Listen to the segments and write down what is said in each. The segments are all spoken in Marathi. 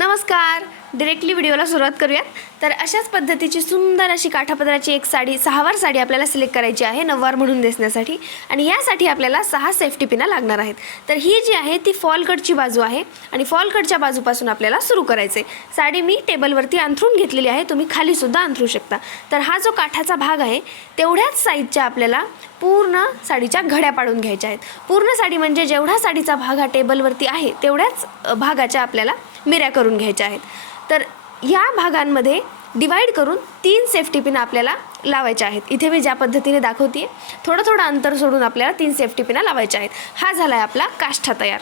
नमस्कार. डिरेक्टली व्हिडिओला सुरुवात करूयात. तर अशाच पद्धतीची सुंदर अशी काठापदराची एक साडी सहावार साडी आपल्याला सिलेक्ट करायची आहे नववार म्हणून दिसण्यासाठी. आणि यासाठी आपल्याला सहा सेफ्टी पिना लागणार आहेत. तर ही जी आहे ती फॉल कटची बाजू आहे. आणि फॉल कटच्या बाजूपासून आपल्याला सुरू करायचे साडी मी टेबलवरती अंथरून घेतलेली आहे. तुम्ही खालीसुद्धा अंथरू शकता. तर हा जो काठाचा भाग आहे तेवढ्याच साईजच्या आपल्याला पूर्ण साडीच्या घड्या पाडून घ्यायच्या आहेत. पूर्ण साडी म्हणजे जेवढा साडीचा भाग हा टेबलवरती आहे तेवढ्याच भागाच्या आपल्याला मिऱ्या करून घ्यायच्या आहेत. तर ह्या भागांमध्ये डिवाईड करून तीन सेफ्टी पिन आपल्याला लावायच्या आहेत. इथे मी ज्या पद्धतीने दाखवते थोडं थोडं अंतर सोडून आपल्याला तीन सेफ्टी पिना लावायच्या आहेत. हा झाला आहे आपला काष्ठा तयार.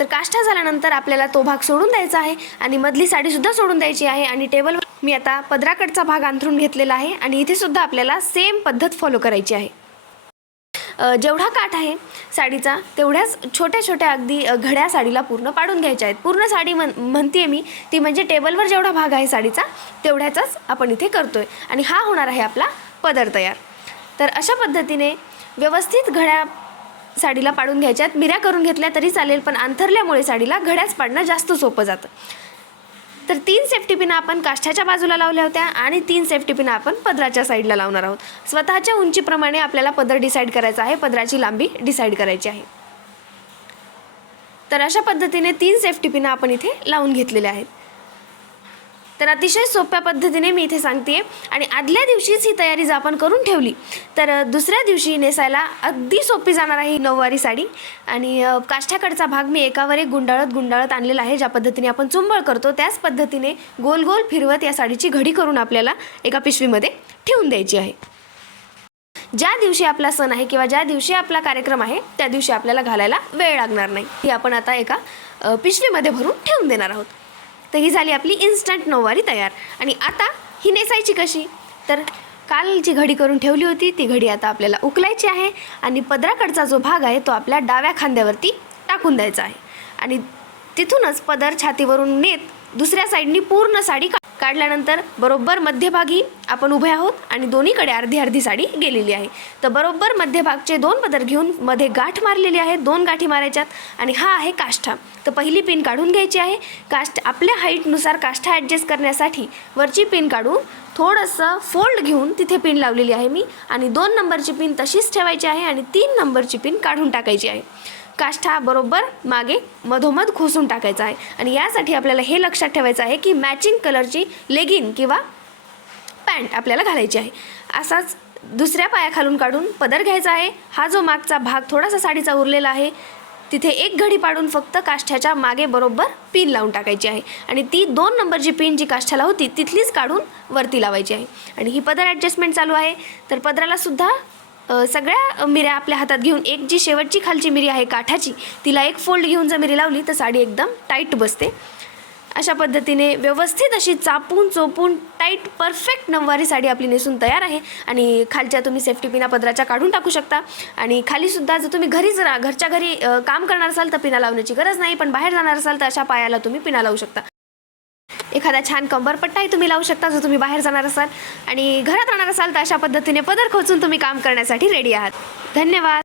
तर काष्ठा झाल्यानंतर आपल्याला तो भाग सोडून द्यायचा आहे आणि मधली साडीसुद्धा सोडून द्यायची आहे आणि टेबलवर मी आता पदराकडचा भाग अंथरून घेतलेला आहे आणि इथेसुद्धा आपल्याला सेम पद्धत फॉलो करायची आहे. जेवढा काठ आहे साडीचा तेवढ्याच छोट्या छोट्या अगदी घड्या साडीला पूर्ण पाडून घ्यायच्या आहेत. पूर्ण साडी म्हण म्हणते मी ती म्हणजे टेबलवर जेवढा भाग आहे साडीचा तेवढ्याचाच आपण इथे करतो आहे आणि हा होणार आहे आपला पदर तयार. तर अशा पद्धतीने व्यवस्थित घड्या साडीला पाडून घ्यायच्यात मिऱ्या करून घेतल्या तरी चालेल पण अंथरल्यामुळे साडीला घड्याच पाडणं जास्त सोपं जातं. तर तीन सेफ्टी पिना आपण काष्ठाच्या बाजूला लावल्या होत्या आणि तीन सेफ्टी पिना आपण पदराच्या साईडला लावणार आहोत. स्वतःच्या उंचीप्रमाणे आपल्याला पदर डिसाईड करायचा आहे. पदराची लांबी डिसाईड करायची आहे. तर अशा पद्धतीने तीन सेफ्टी पिना आपण इथे लावून घेतलेल्या आहेत. तर अतिशय सोप्या पद्धतीने मी इथे सांगते आणि आदल्या दिवशीच ही तयारी जर आपण करून ठेवली तर दुसऱ्या दिवशी नेसायला अगदी सोपी जाणार आहे ही नऊवारी साडी. आणि काष्ठ्याकडचा काष्ठाकडचा भाग मी एकावर एक गुंडाळत गुंडाळत आणलेला आहे ज्या पद्धतीने आपण चुंबळ करतो त्याच पद्धतीने गोल गोल फिरवत या साडीची घडी करून आपल्याला एका पिशवीमध्ये ठेवून द्यायची आहे. ज्या दिवशी आपला सण आहे किंवा ज्या दिवशी आपला कार्यक्रम आहे त्या दिवशी आपल्याला घालायला वेळ लागणार नाही. ही आपण आता एका पिशवीमध्ये भरून ठेवून देणार आहोत. तर ही झाली आपली इन्स्टंट नऊवारी तयार. आणि आता ही नेसायची कशी? तर काल जी घडी करून ठेवली होती ती घडी आता आपल्याला उकलायची आहे आणि पदराकडचा जो भाग आहे तो आपल्या डाव्या खांद्यावरती टाकून द्यायचा आहे. आणि तिथूनच पदर छातीवरून नेत दुसऱ्या साईडनी पूर्ण साडी का काढल्यानंतर बरोबर मध्यभागी आपण उभे आहोत आणि दोन्हीकडे अर्धी अर्धी साडी गेलेली आहे. तर बरोबर मध्यभागचे दोन पदर घेऊन मध्ये गाठ मारलेली आहे दोन गाठी मारायच्यात आणि हा आहे काष्ठा. तर पहिली पिन काढून घ्यायची आहे. काष्ट आपल्या हाईटनुसार काष्ठा ॲडजस्ट करण्यासाठी वरची पिन काढून थोडंसं फोल्ड घेऊन तिथे पिन लावलेली आहे मी. आणि दोन नंबरची पिन तशीच ठेवायची आहे आणि तीन नंबरची पिन काढून टाकायची आहे. काष्ठा बरोबर मागे मधोमध खोसून टाकायचा आहे. आणि यासाठी आपल्याला हे लक्षात ठेवायचं आहे की मॅचिंग कलरची लेगिन किंवा पॅन्ट आपल्याला घालायची आहे. असाच दुसऱ्या पायाखालून काढून पदर घ्यायचा आहे. हा जो मागचा भाग थोडासा साडीचा उरलेला आहे तिथे एक घडी पाडून फक्त काष्ठ्याच्या मागे बरोबर पिन लावून टाकायची आहे. आणि ती दोन नंबरची पिन जी काष्ठ्याला होती तिथलीच काढून वरती लावायची आहे. आणि ही पदर ॲडजस्टमेंट चालू आहे. तर पदराला सुद्धा सगळ्या मिऱ्या आपल्या हातात घेऊन एक जी शेवटची खालची मिरी आहे काठाची तिला एक फोल्ड घेऊन जर मिरी लावली तर साडी एकदम टाईट बसते. अशा पद्धतीने व्यवस्थित अशी चापून चोपून टाईट परफेक्ट नऊवारी साडी आपली नेसून तयार आहे. आणि खालच्या तुम्ही सेफ्टी पिना पदराच्या काढून टाकू शकता. आणि खालीसुद्धा जर तुम्ही घरीच जरा घरच्या घरी काम करणार असाल तर पिना लावण्याची गरज नाही. पण बाहेर जाणार असाल तर अशा पायाला तुम्ही पिना लावू शकता. एखादा छान कंबरपट्टाही तुम्ही लावू शकता जो तुम्ही बाहेर जाणार असाल आणि घरात राहणार असाल तर अशा पद्धतीने पदर खोचून तुम्ही काम करण्यासाठी रेडी आहात. धन्यवाद.